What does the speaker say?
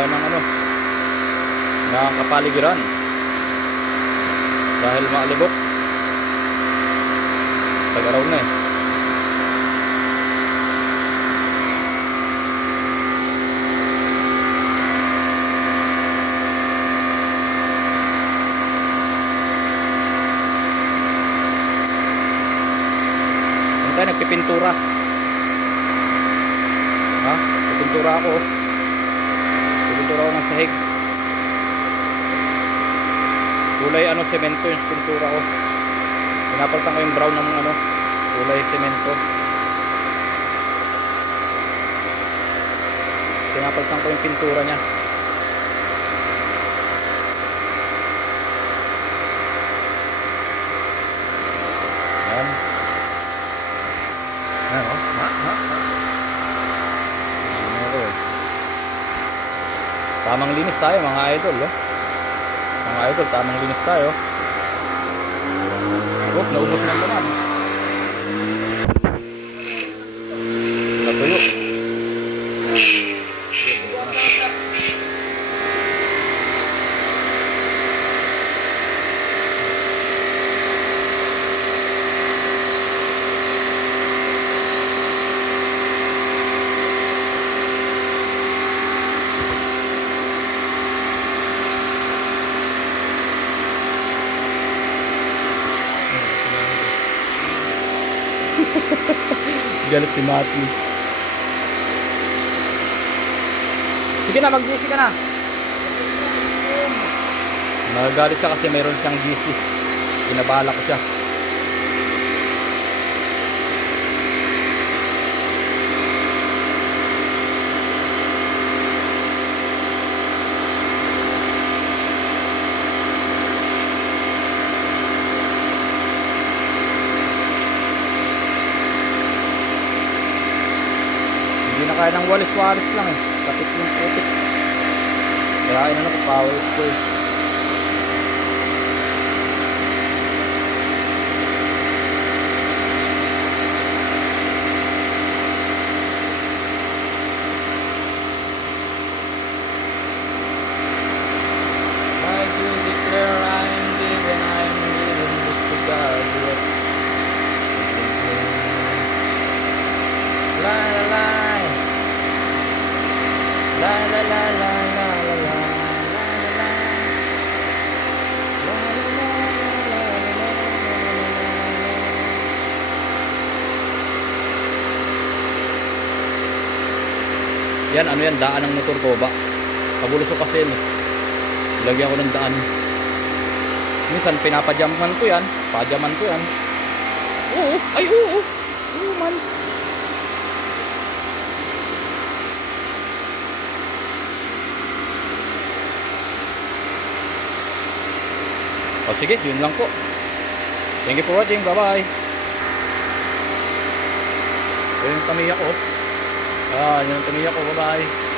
tayo ng ng kapaligiran dahil maalibok. Tag-araw na eh. Nagpipintura. Ha? Nagpipintura ako. Nagpipintura ako ng sahig. Kulay semento yung pintura ko. Pinapalitan ko yung brown ng kulay semento. Pinapalitan ko yung pintura niya. Ayan. Ano? Tamang linis tayo mga idol, mga idol, tamang linis tayo. Naumot na naman. Natuyo. Galit si Mati. Sige na, mag-GC ka na. Nagagalit siya kasi mayroon siyang GC. Pinabala ko siya. Hindi na kaya ng walis-walis lang eh. Kapit yung putik. Kaya ko power ko eh. I do declare I'm living this to God. La la la. La la la la la la la la yan, yan, daan ng motor ko ba? Kabulusok kasi yun. Lagyan ko ng daan. Minsan pinapajaman ko yan. Pajaman ko yan. Oo, ay oo. Oo man. O sige, yun lang po. Thank you for watching. Bye-bye. Yun yung tamiya ko. Yun yung tamiya ko. Bye-bye.